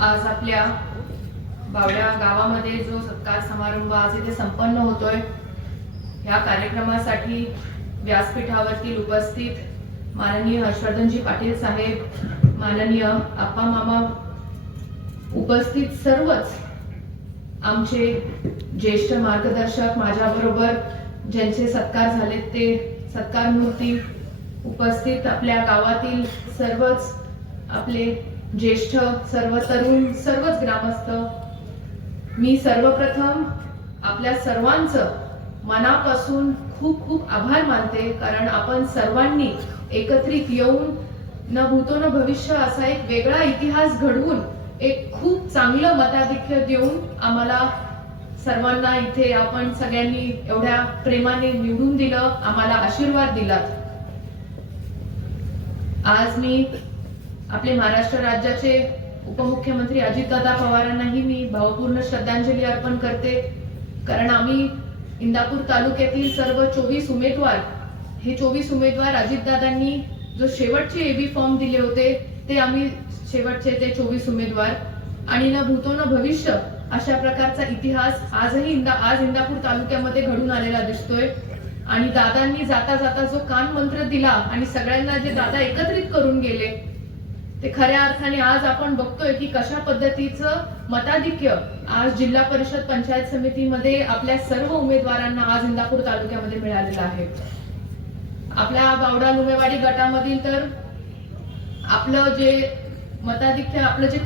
आज आपल्या बावड्या गावामध्ये जो सत्कार समारंभ आज इथे संपन्न होतोय, या कार्यक्रमासाठी व्यासपीठावरती उपस्थित माननीय हर्षवर्धनजी पाटील साहेब, माननीय आप्पा मामा, उपस्थित सर्वच आमचे ज्येष्ठ मार्गदर्शक, माझ्याबरोबर ज्यांचे सत्कार झाले ते सत्कार मूर्ती, उपस्थित आपल्या गावातील सर्वच आपले ज्येष्ठ, सर्व तरुण, सर्वच ग्रामस्थ, मी सर्वप्रथम आपल्या सर्वांचं मनापासून खूप खूप आभार मानते, कारण आपण सर्वांनी एकत्रित येऊन न भूतो न भविष्य असा एक वेगळा इतिहास घडवून एक खूप चांगलं मताधिक्य देऊन आम्हाला सर्वांना इथे आपण सगळ्यांनी एवढ्या प्रेमाने निवडून दिलं, आम्हाला आशीर्वाद दिलात। आज मी आपले महाराष्ट्र राज्याचे उपमुख्यमंत्री अजितदादा पवारांनाही मी भावपूर्ण श्रद्धांजली अर्पण करते, कारण आम्ही इंदापूर तालुक्यातील सर्व 24 उमेदवार, हे 24 उमेदवार अजितदादांनी जो शेवटचे एबी फॉर्म दिले होते ते आम्ही शेवटचे ते 24 उमेदवार, आणि न भूतो न भविष्य अशा प्रकारचा इतिहास आजही इंदापूर तालुक्यामध्ये घडून आलेला दिसतोय। आणि दादांनी जाता जाता जो कान मंत्र दिला आणि सगळ्यांना जे दादा एकत्रित करून गेले, ते खऱ्या अर्थाने आज आपण बघतोय की कशा पद्धतीचं मताधिक्य आज जिल्हा परिषद पंचायत समितीमध्ये आपल्या सर्व उमेदवारांना आज इंदापूर तालुक्यामध्ये मिळालेलं आहे। आपल्या बावडा लुमेवाडी गटामधील तर आपलं जे मताधिक्य, आपलं जे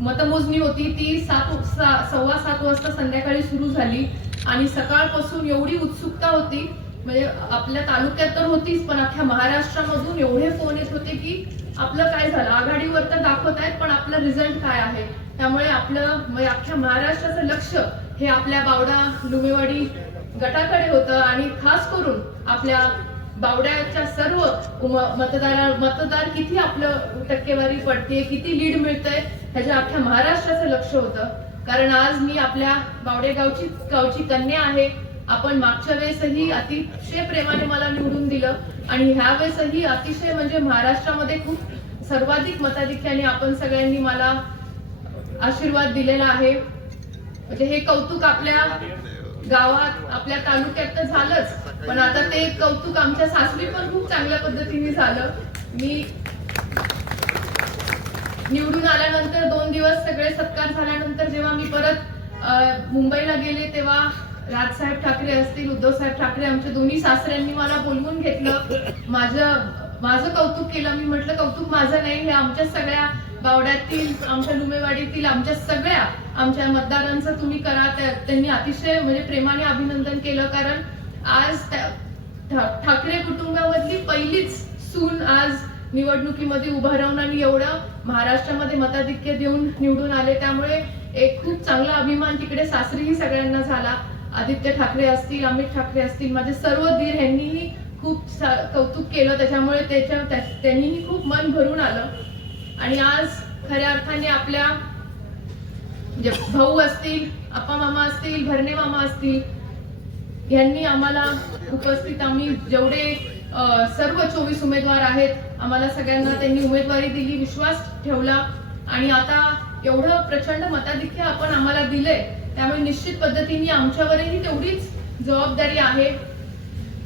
मतमोजणी होती ती 7:15 वाजता संध्याकाळी सुरू झाली, आणि सकाळपासून एवढी उत्सुकता होती, म्हणजे आपल्या तालुक्यात तर होतीच, पण अख्ख्या महाराष्ट्रामधून एवढे फोन येत होते की आपलं काय झालं, आघाडीवर तर दाखवत आहेत पण आपलं रिझल्ट काय आहे। त्यामुळे आपलं म्हणजे अख्ख्या महाराष्ट्राचं लक्ष हे आपल्या बावडा लुमेवाडी गटाकडे होतं, आणि खास करून आपल्या बावड्याच्या सर्व मतदार किती आपलं टक्केवारी पडते, किती लीड मिळतंय, ह्याच्या अख्ख्या महाराष्ट्राचं लक्ष होतं। कारण आज मी आपल्या बावडे गावची कन्या आहे, आपण मागच्या वेळेसही अतिशय प्रेमाने मला निवडून दिलं, आणि ह्या वेळेसही अतिशय म्हणजे महाराष्ट्रामध्ये खूप सर्वाधिक मताधिक्याने आपण सगळ्यांनी मला आशीर्वाद दिलेला आहे। म्हणजे हे कौतुक आपल्या गावात, आपल्या तालुक्यात तर झालंच, पण आता ते कौतुक आमच्या सासरी पण खूप चांगल्या पद्धतीने झालं। मी निवडून आल्यानंतर 2 दिवस सगळे सत्कार झाल्यानंतर जेव्हा मी परत मुंबईला गेले, तेव्हा राजसाहेब ठाकरे असतील, उद्धवसाहेब ठाकरे, आमच्या दोन्ही सासऱ्यांनी मला बोलवून घेतलं, माझं कौतुक केलं। मी म्हटलं कौतुक माझं नाही, हे आमच्या सगळ्या बावड्यातील, आमच्या लुमेवाडीतील आमच्या सगळ्या आमच्या मतदारांचं तुम्ही करा। त्यांनी अतिशय म्हणजे प्रेमाने अभिनंदन केलं, कारण आज ठाकरे कुटुंबामधली पहिलीच सून आज निवडणुकीमध्ये उभा राहून आणि एवढं महाराष्ट्रामध्ये मताधिक्य देऊन निवडून आले, त्यामुळे एक खूप चांगला अभिमान तिकडे सासरीही सगळ्यांना झाला। आदित्य ठाकरे असतील, अमित ठाकरे असतील, माझे सर्व दीर यांनीही खूप कौतुक केलं, त्याच्यामुळे त्यांनीही खूप मन भरून आलं। आणि आज खऱ्या अर्थाने आपल्या जे भाऊ असतील, आप्पा मामा असतील, भरणे मामा असतील, यांनी आम्हाला उपस्थित, आम्ही जेवढे सर्व 24 उमेदवार आहेत, आम्हाला सगळ्यांना त्यांनी उमेदवारी दिली, विश्वास ठेवला, आणि आता एवढं प्रचंड मताधिक्य आपण आम्हाला दिले, त्यामुळे निश्चित पद्धतीने आमच्यावरही तेवढीच जबाबदारी आहे।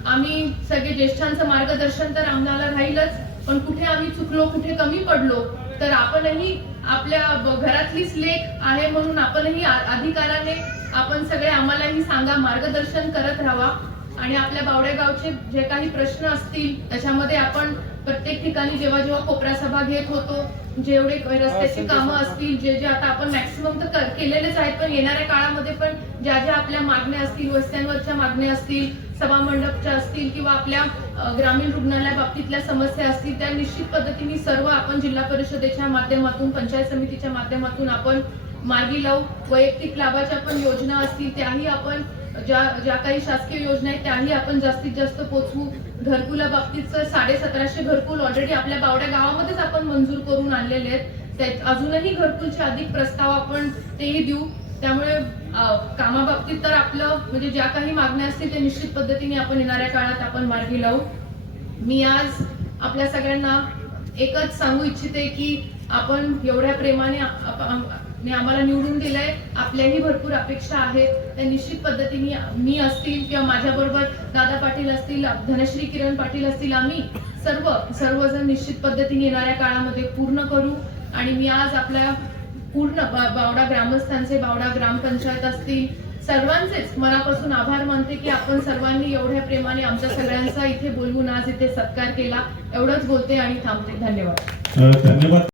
आम्ही सगळे ज्येष्ठांचं मार्गदर्शन तर आम्हाला राहीलच, पण कुठे आम्ही चुकलो, कुठे कमी पडलो तर आपणही आपल्या घरातलीच लेक आहे म्हणून आपणही अधिकाराने आपण सगळे आम्हालाही सांगा, मार्गदर्शन करत राहा। आणि आपल्या बावड्या गावचे जे काही प्रश्न असतील त्याच्यामध्ये आपण प्रत्येक ठिकाणी जेव्हा जेव्हा कोपरा सभा घेत होतो, जेवढे रस्त्याची कामं असतील, जे आता आपण मॅक्सिमम तर केलेलेच आहेत, पण येणाऱ्या काळामध्ये पण ज्या ज्या आपल्या मागण्या असतील, वस्त्यांवरच्या मागण्या असतील, सभा मंडपच्या असतील, किंवा आपल्या ग्रामीण रुग्णालया बाबतीतल्या समस्या असतील, त्या निश्चित पद्धतीने सर्व आपण जिल्हा परिषदेच्या माध्यमातून, पंचायत समितीच्या माध्यमातून आपण मार्गी लावू। वैयक्तिक लाभाच्या पण योजना असतील त्याही आपण, ज्या काही शासकीय योजना आहेत त्याही आपण जास्तीत जास्त पोहोचवू। घरकुला बाबतीत 1750 घरकुल ऑलरेडी आपल्या बावड्या गावामध्येच आपण मंजूर करून आणलेले आहेत, अजूनही घरकुलचे अधिक प्रस्ताव आपण तेही देऊ। त्यामुळे कामाबाबतीत तर आपलं म्हणजे ज्या काही मागण्या असतील ते निश्चित पद्धतीने आपण येणाऱ्या काळात आपण मार्गी लावू। मी आज आपल्या सगळ्यांना एकच सांगू इच्छिते की आपण एवढ्या प्रेमाने आम्हाला निवडून दिलंय. आपल्याही भरपूर अपेक्षा आहेत. त्या निश्चित पद्धतीने मी असतील किंवा माझ्याबरोबर दादा पाटील असतील, धनश्री किरण पाटील असतील, आम्ही सर्वजण निश्चित पद्धतीने येणाऱ्या काळामध्ये पूर्ण करू. आणि मी आज आपल्या पूर्ण बावडा ग्रामस्थांचे, बावडा ग्रामपंचायत असतील, सर्वांचेच मनापासून आभार मानते की आपण सर्वांनी एवढ्या प्रेमाने आमच्या सगळ्यांचा इथे बोलवून आज इथे सत्कार केला. एवढंच बोलते आणि थांबते. धन्यवाद. धन्यवाद.